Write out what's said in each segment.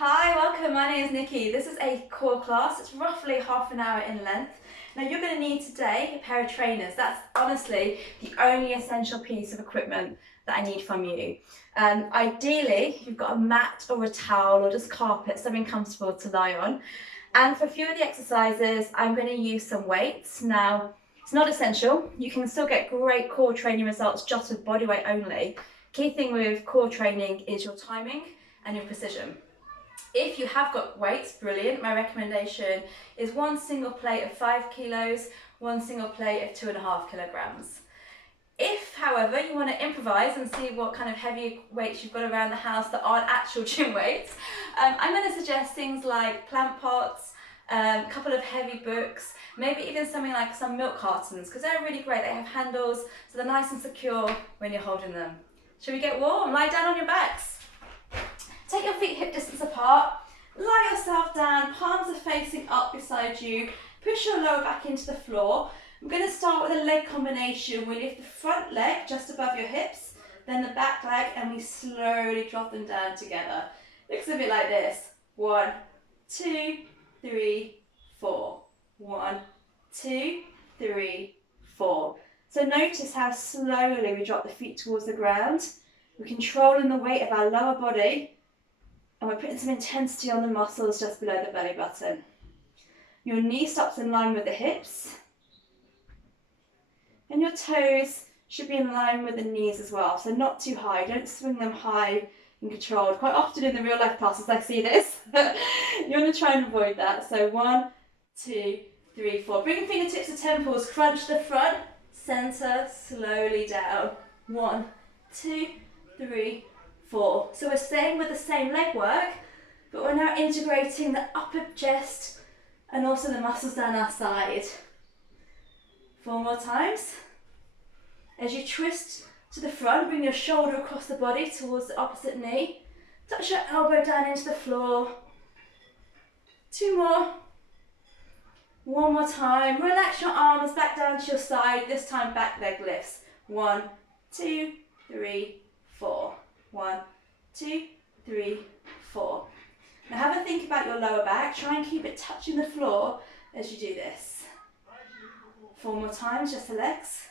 Hi, welcome. My name is Nikki. This is a core class. It's roughly half an hour in length. Now you're going to need today a pair of trainers. That's honestly the only essential piece of equipment that I need from you. Ideally, you've got a mat or a towel or just carpet, something comfortable to lie on. And for a few of the exercises, I'm going to use some weights. Now, it's not essential. You can still get great core training results just with body weight only. Key thing with core training is your timing and your precision. If you have got weights, brilliant. My recommendation is one single plate of 5 kilos, one single plate of 2.5 kilograms. If, however, you want to improvise and see what kind of heavy weights you've got around the house that aren't actual gym weights, I'm going to suggest things like plant pots, a couple of heavy books, maybe even something like some milk cartons, because they're really great. They have handles, so they're nice and secure when you're holding them. Shall we get warm? Lie down on your backs. Take your feet hip distance apart, lie yourself down, palms are facing up beside you, push your lower back into the floor. I'm going to start with a leg combination. We lift the front leg just above your hips, then the back leg, and we slowly drop them down together. Looks a bit like this. 1, 2, 3, 4. 1, 2, 3, 4. So notice how slowly we drop the feet towards the ground. We're controlling the weight of our lower body, and we're putting some intensity on the muscles just below the belly button. Your knee stops in line with the hips. And your toes should be in line with the knees as well. So not too high. Don't swing them high and controlled. Quite often in the real life classes I see this. You want to try and avoid that. So 1, 2, 3, 4. Bring fingertips to temples. Crunch the front, center, slowly down. 1, 2, 3, 4. So we're staying with the same leg work, but we're now integrating the upper chest and also the muscles down our side. 4 more times. As you twist to the front, bring your shoulder across the body towards the opposite knee. Touch your elbow down into the floor. 2 more. 1 more time. Relax your arms back down to your side. This time back leg lifts. 1, 2, 3, 4. 1, 2, 3, 4. Now have a think about your lower back. Try and keep it touching the floor as you do this. 4 more times, just the legs.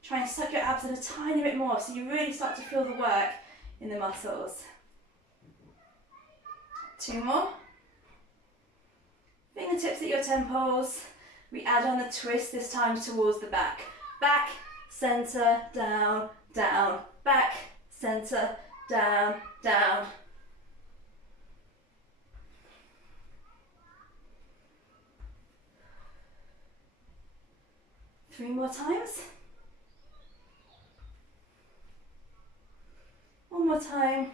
Try and suck your abs in a tiny bit more so you really start to feel the work in the muscles. 2 more. Fingertips at your temples. We add on the twist, this time towards the back. Back, center, down, down. Back, center, down, down. Three more times. 1 more time.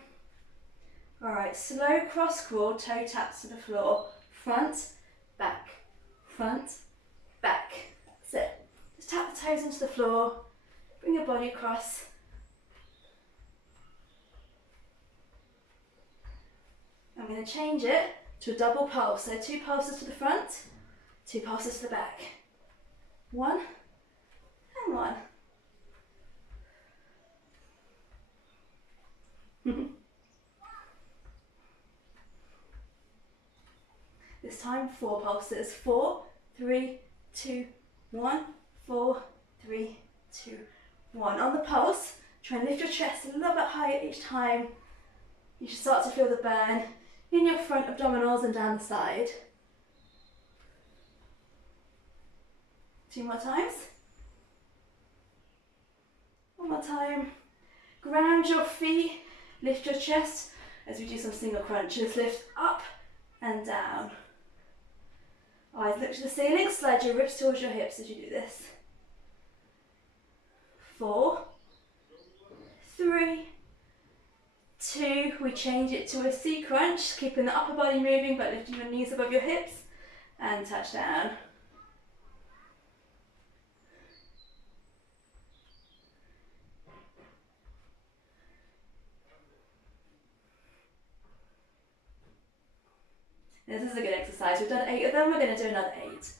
All right, slow cross crawl, toe taps to the floor. Front, back, back. That's it. Just tap the toes into the floor. Bring your body across. I'm going to change it to a double pulse. So 2 pulses to the front, 2 pulses to the back. 1 and 1. This time 4 pulses. 4, 3, 2, 1. 4, 3, 2, 1. On the pulse, try and lift your chest a little bit higher each time. You should start to feel the burn in your front abdominals and down the side. 2 more times. 1 more time. Ground your feet, lift your chest as we do some single crunches. Lift up and down. Eyes look to the ceiling, slide your ribs towards your hips as you do this. 4, 3, 2, we change it to a C crunch, keeping the upper body moving but lifting your knees above your hips, and touch down. This is a good exercise. We've done 8 of them, we're going to do another 8.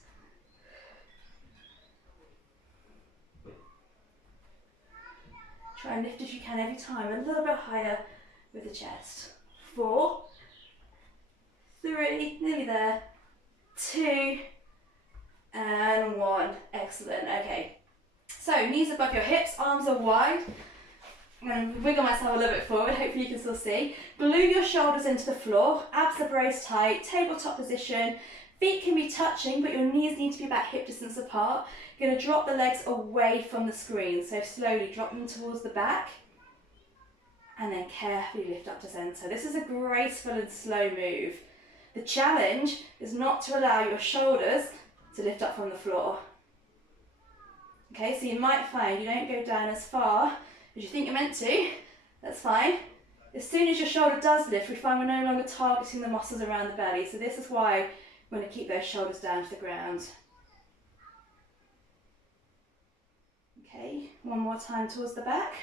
Try and lift if you can every time, a little bit higher with the chest. 4, 3, nearly there, 2, and 1. Excellent. Okay. So knees above your hips, arms are wide. I'm going to wiggle myself a little bit forward, hopefully you can still see. Glue your shoulders into the floor, abs are braced tight, tabletop position. Feet can be touching, but your knees need to be about hip distance apart. You're going to drop the legs away from the screen, so slowly drop them towards the back. And then carefully lift up to centre. This is a graceful and slow move. The challenge is not to allow your shoulders to lift up from the floor. Okay, so you might find you don't go down as far as you think you're meant to. That's fine. As soon as your shoulder does lift, we find we're no longer targeting the muscles around the belly. So this is why we want to keep those shoulders down to the ground. Okay, one more time towards the back.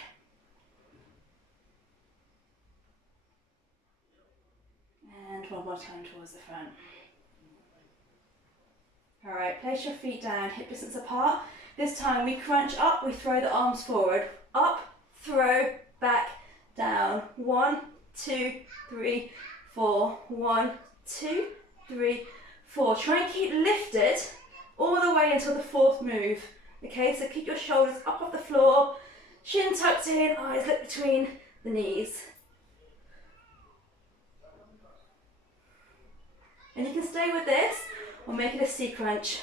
And one more time towards the front. All right, place your feet down, hip distance apart. This time we crunch up, we throw the arms forward. Up, throw, back, down. 1, 2, 3, 4. 1, 2, 3, 4. Try and keep lifted all the way until the 4th move. Okay, so keep your shoulders up off the floor, shin tucked in, eyes look between the knees. And you can stay with this or make it a C crunch.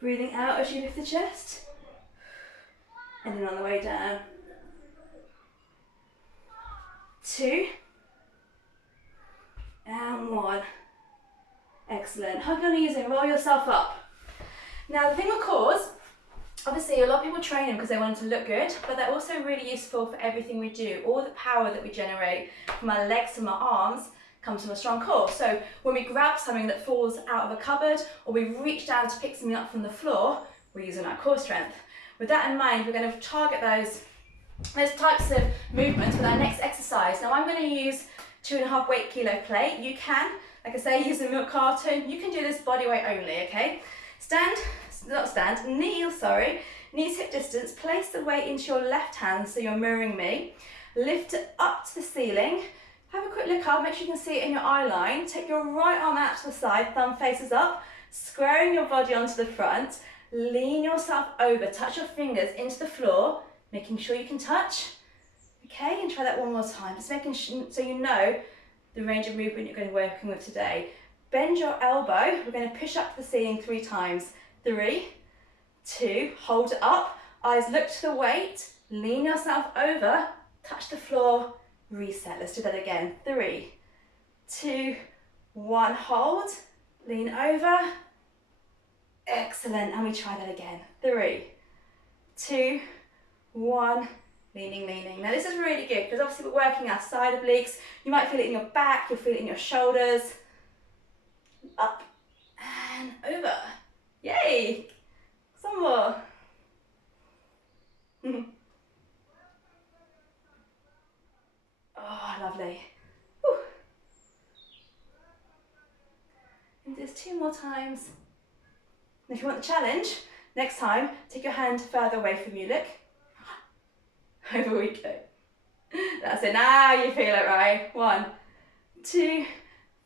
Breathing out as you lift the chest. And then on the way down. 2. And 1. Excellent. Hug your knees in, roll yourself up. Now the thing of course, obviously a lot of people train them because they want it to look good, but they're also really useful for everything we do. All the power that we generate from our legs and our arms comes from a strong core. So when we grab something that falls out of a cupboard or we reach down to pick something up from the floor, we're using our core strength. With that in mind, we're going to target those types of movements with our next exercise. Now I'm going to use 2.5 weight kilo plate. You can, like I say, use a milk carton. You can do this body weight only, okay? Knees hip distance. Place the weight into your left hand so you're mirroring me. Lift it up to the ceiling. Have a quick look up, make sure you can see it in your eye line. Take your right arm out to the side, thumb faces up, squaring your body onto the front. Lean yourself over, touch your fingers into the floor, making sure you can touch. Okay, and try that one more time. Just making sure so you know the range of movement you're going to be working with today. Bend your elbow. We're going to push up to the ceiling 3 times. 3, 2, hold it up. Eyes look to the weight. Lean yourself over, touch the floor, reset. Let's do that again. 3, 2, 1, hold. Lean over. Excellent, and we try that again. 3, 2, 1, leaning. Now this is really good because obviously we're working our side obliques. You might feel it in your back, you'll feel it in your shoulders. Up and over. Yay! Some more. Oh, lovely. Whew. And do this 2 more times. And if you want the challenge, next time, take your hand further away from you. Look. Over we go. That's it. Now you feel it, right? 1, 2,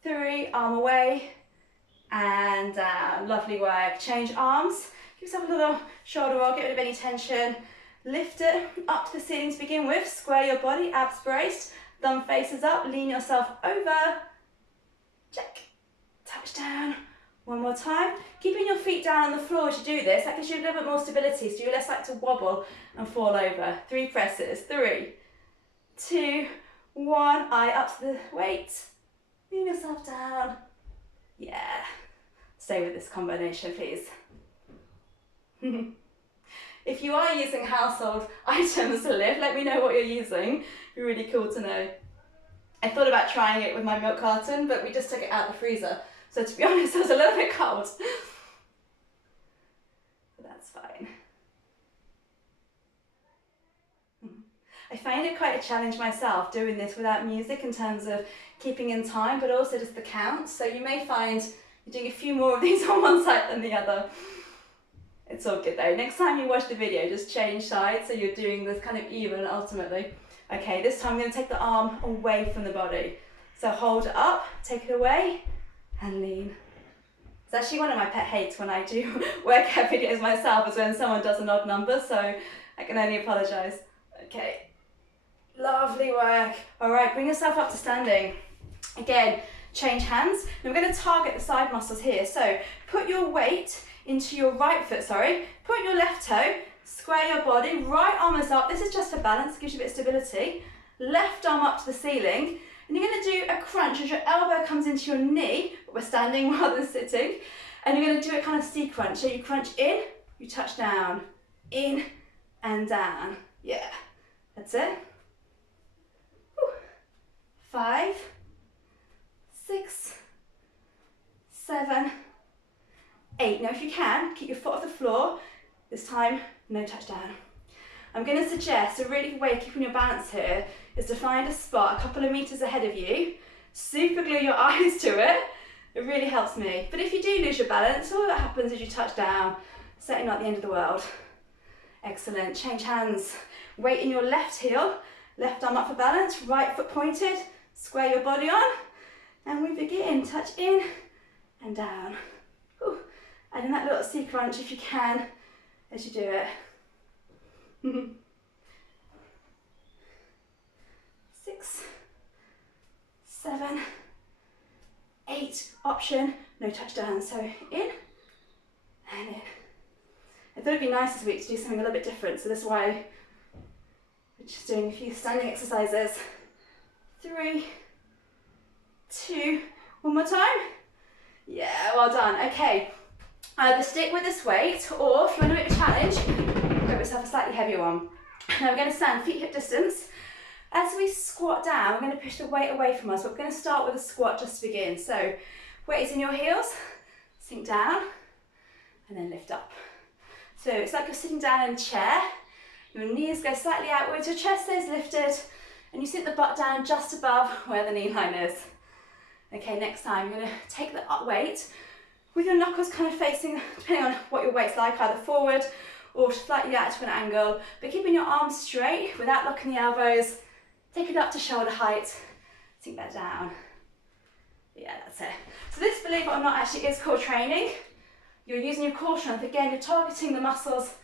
3. Arm away. And down. Lovely work. Change arms. Give yourself a little shoulder roll. Get rid of any tension. Lift it up to the ceiling to begin with. Square your body. Abs braced. Thumb faces up. Lean yourself over. Check. Touch down. One more time. Keeping your feet down on the floor as you do this, that gives you a little bit more stability, so you're less likely to wobble and fall over. 3 presses. 3, 2, 1. Eye up to the weight. Lean yourself down. Yeah. Stay with this combination, please. If you are using household items to lift, let me know what you're using. It'd be really cool to know. I thought about trying it with my milk carton, but we just took it out of the freezer. So to be honest, it was a little bit cold. But that's fine. I find it quite a challenge myself doing this without music in terms of keeping in time, but also just the count. So you may find you're doing a few more of these on one side than the other. It's all good though. Next time you watch the video, just change sides so you're doing this kind of even ultimately. Okay, this time I'm going to take the arm away from the body. So hold it up, take it away, and lean. It's actually one of my pet hates when I do workout videos myself, is when someone does an odd number, so I can only apologise. Okay, lovely work. All right, bring yourself up to standing. Again, change hands. And we're going to target the side muscles here. So put your weight into your right foot, point your left toe, square your body, right arm is up. This is just for balance, gives you a bit of stability. Left arm up to the ceiling, and you're going to do a crunch as your elbow comes into your knee, but we're standing rather than sitting, and you're going to do a kind of C crunch. So you crunch in, you touch down, in and down. Yeah, that's it. Whew. 5, 6, 7, 8. Now if you can, keep your foot off the floor. This time, no touch down. I'm going to suggest a really good way of keeping your balance here is to find a spot a couple of meters ahead of you, super glue your eyes to it. It really helps me. But if you do lose your balance, all that happens is you touch down, certainly not the end of the world. Excellent. Change hands. Weight in your left heel, left arm up for balance, right foot pointed, square your body on, and we begin. Touch in and down. Whew. And in that little C crunch if you can as you do it. 6, 7, 8. Option, no touch down. So in and in. I thought it'd be nice this week to do something a little bit different, so this is why we're just doing a few standing exercises. 3, 2, one more time. Yeah, well done. Okay, either stick with this weight, or if you want to make a challenge, grab yourself a slightly heavier one. Now we're going to stand feet hip distance. As we squat down, we're going to push the weight away from us, but we're going to start with a squat just to begin. So weight is in your heels, sink down, and then lift up. So it's like you're sitting down in a chair, your knees go slightly outwards, your chest stays lifted, and you sit the butt down just above where the knee line is. Okay, next time you're going to take the weight with your knuckles kind of facing, depending on what your weight's like, either forward or slightly out to an angle, but keeping your arms straight without locking the elbows. Take it up to shoulder height, sink that down. Yeah, that's it. So this, believe it or not, actually is core training. You're using your core strength. Again, you're targeting the muscles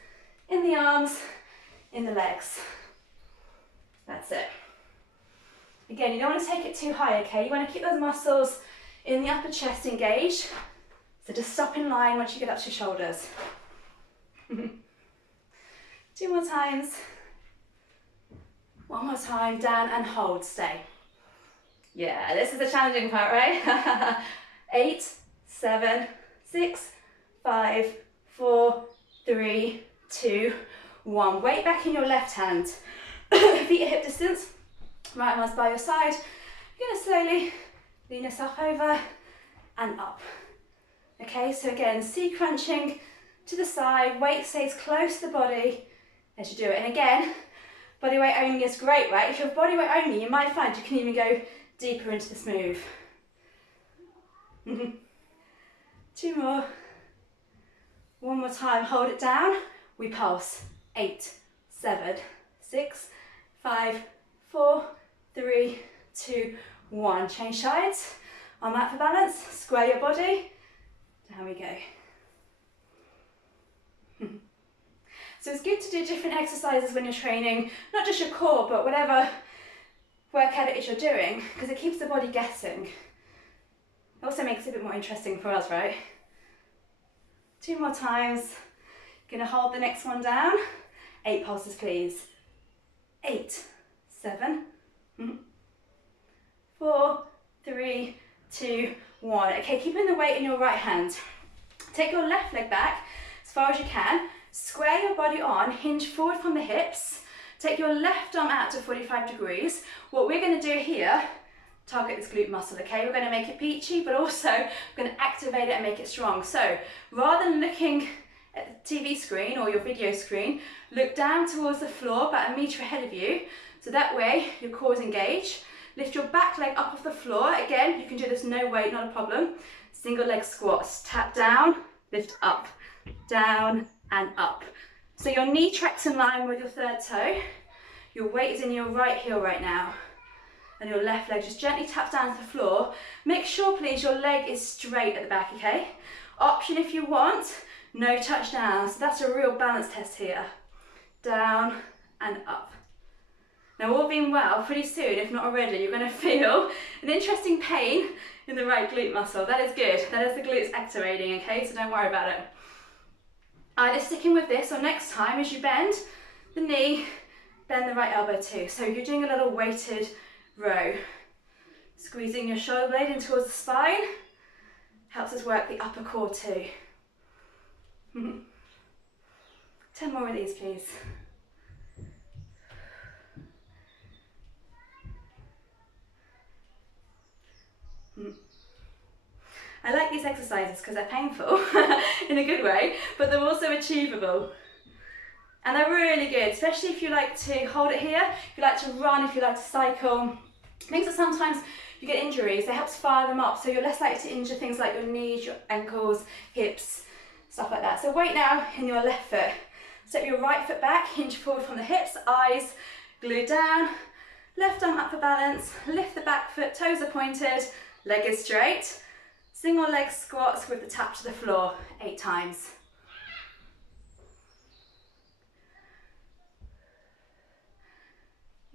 in the arms, in the legs. That's it. Again, you don't want to take it too high, okay? You want to keep those muscles in the upper chest engaged. So just stop in line once you get up to your shoulders. 2 more times. 1 more time, down and hold, stay. Yeah, this is the challenging part, right? 8, 7, 6, 5, 4, 3, 2, 1. Weight back in your left hand. Feet at hip distance. Right arm's by your side. You're going to slowly lean yourself over and up. Okay, so again, C crunching to the side. Weight stays close to the body as you do it. And again, body weight only is great, right? If you're body weight only, you might find you can even go deeper into this move. 2 more. 1 more time, hold it down. We pulse. 8, 7, 6, 5, 4, 3, 2, 1. Change sides. Arm out for balance. Square your body. Down we go. So it's good to do different exercises when you're training, not just your core, but whatever workout it is you're doing, because it keeps the body guessing. It also makes it a bit more interesting for us, right? 2 more times. Gonna hold the next one down. 8 pulses, please. 8, 7, 4, 3, 2, 1. Okay, keeping the weight in your right hand. Take your left leg back as far as you can. Square your body on, hinge forward from the hips. Take your left arm out to 45 degrees. What we're going to do here, target this glute muscle, okay? We're going to make it peachy, but also we're going to activate it and make it strong. So rather than looking at the TV screen or your video screen, look down towards the floor about 1 meter ahead of you. So that way your core is engaged. Lift your back leg up off the floor. Again, you can do this no weight, not a problem. Single leg squats. Tap down, lift up, down and up. So your knee tracks in line with your third toe. Your weight is in your right heel right now. And your left leg just gently taps down to the floor. Make sure, please, your leg is straight at the back, okay? Option if you want, no touch down. So that's a real balance test here. Down and up. Now, all being well, pretty soon, if not already, you're going to feel an interesting pain in the right glute muscle. That is good. That is the glutes activating, okay? So don't worry about it. Either sticking with this or next time as you bend the knee, bend the right elbow too. So you're doing a little weighted row. Squeezing your shoulder blade in towards the spine. Helps us work the upper core too. 10 more of these, please. I like these exercises because they're painful in a good way, but they're also achievable. And they're really good, especially if you like to hold it here, if you like to run, if you like to cycle. It means that sometimes you get injuries, it helps fire them up, so you're less likely to injure things like your knees, your ankles, hips, stuff like that. So weight now in your left foot. Step your right foot back, hinge forward from the hips, eyes glued down, left arm up for balance, lift the back foot, toes are pointed, leg is straight. Single leg squats with the tap to the floor 8 times.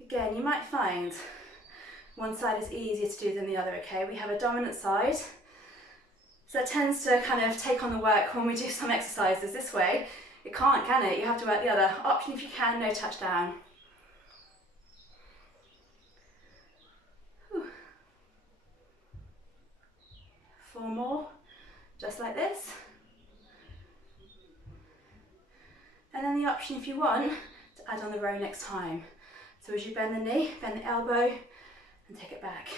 Again, you might find one side is easier to do than the other, okay? We have a dominant side, so that tends to kind of take on the work when we do some exercises this way. It can't, can it? You have to work the other. Option if you can, no touch down. Whew. 4 more, just like this. And then the option if you want to add on the row next time. So as you bend the knee, bend the elbow, and take it back.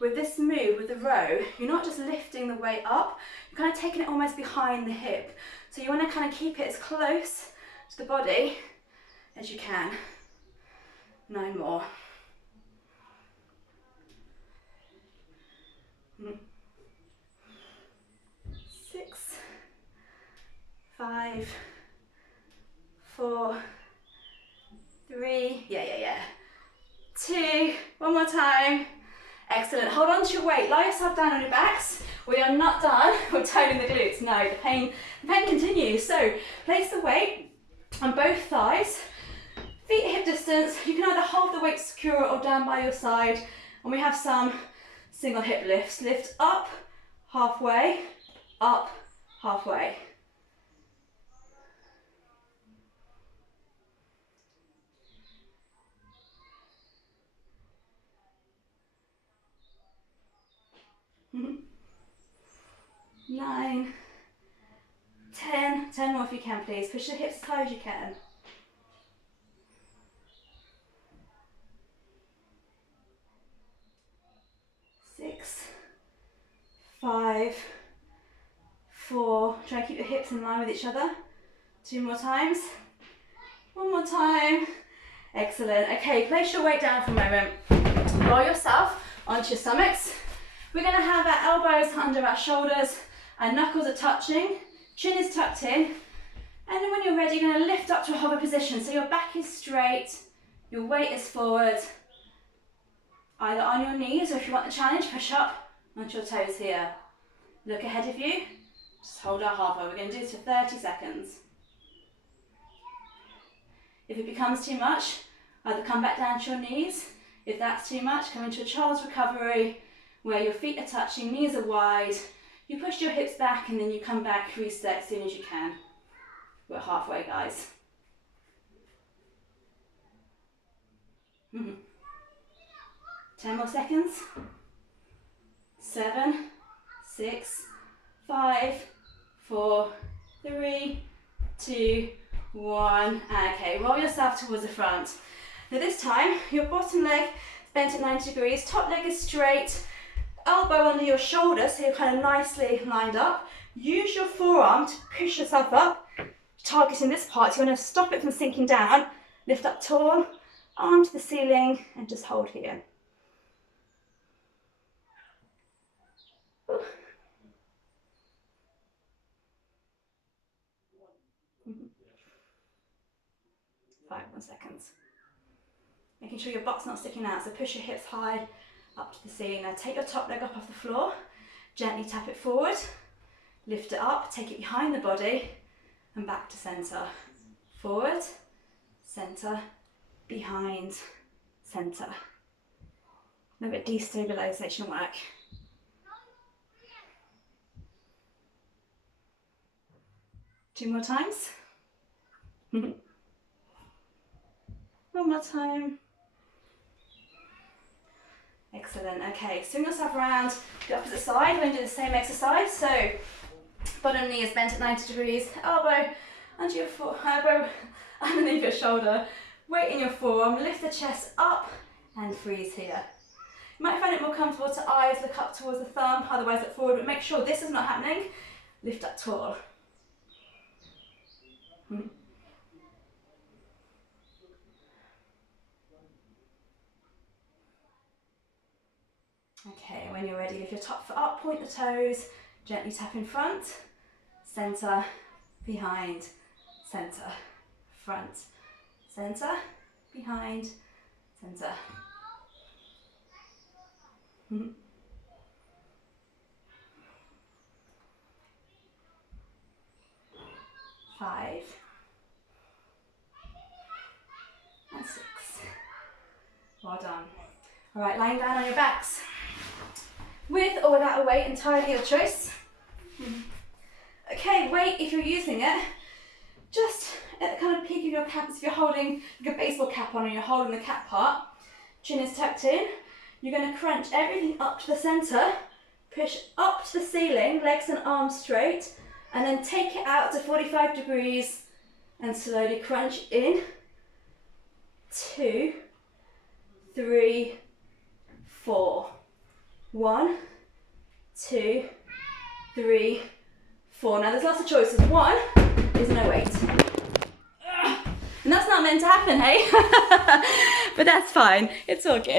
With this move, with the row, you're not just lifting the weight up, you're kind of taking it almost behind the hip. So you want to kind of keep it as close to the body as you can. 9 more. 6, 5, 4, 3, yeah. 2, one more time. Excellent, hold on to your weight, lie yourself down on your backs. We are not done with toning the glutes. No, the pain continues. So place the weight on both thighs, feet at hip distance. You can either hold the weight secure or down by your side. And we have some single hip lifts. Lift up, halfway, up, halfway. Mm-hmm. 9, 10, 10 more if you can, please. Push the hips as high as you can. 6, 5, 4. Try and keep your hips in line with each other. 2 more times. 1 more time. Excellent. Okay, place your weight down for a moment. Roll yourself onto your stomachs. We're going to have our elbows under our shoulders, our knuckles are touching, chin is tucked in, and then when you're ready, you're going to lift up to a hover position. So your back is straight, your weight is forward, either on your knees, or if you want the challenge, push up onto your toes here. Look ahead of you, just hold our hover. We're going to do this for 30 seconds. If it becomes too much, either come back down to your knees. If that's too much, come into a child's recovery, where your feet are touching, knees are wide. You push your hips back and then you come back, reset as soon as you can. We're halfway, guys. 10 more seconds. 7, 6, 5, 4, 3, 2, 1. Okay, roll yourself towards the front. Now this time, your bottom leg is bent at 90 degrees, top leg is straight, elbow under your shoulder, so you're kind of nicely lined up. Use your forearm to push yourself up, targeting this part. So you want to stop it from sinking down. Lift up tall, arm to the ceiling, and just hold here. 5 more seconds. Making sure your butt's not sticking out, so push your hips high up to the ceiling. Now take your top leg up off the floor, gently tap it forward, lift it up, take it behind the body and back to centre. Forward, centre, behind, centre. A little bit of destabilisation work. Two more times. One more time. Excellent. Okay, swing yourself around the opposite side. We're going to do the same exercise. So, bottom knee is bent at 90 degrees. Elbow under your elbow underneath your shoulder. Weight in your forearm. Lift the chest up and freeze here. You might find it more comfortable to eyes look up towards the thumb. Otherwise, look forward. But make sure this is not happening. Lift up tall. Okay, when you're ready, lift your top foot up, point the toes, gently tap in front, centre, behind, centre, front, centre, behind, centre. 5 and 6. Well done. All right, lying down on your backs. With or without a weight, entirely your choice. Okay, weight, if you're using it, just at the kind of peak of your cap, as if you're holding like a baseball cap on and you're holding the cap part, chin is tucked in, you're going to crunch everything up to the centre, push up to the ceiling, legs and arms straight, and then take it out to 45 degrees and slowly crunch in. 2, 3, 4. 1, 2, 3, 4. Now there's lots of choices. 1 is no weight. And that's not meant to happen, hey? But that's fine. It's all good.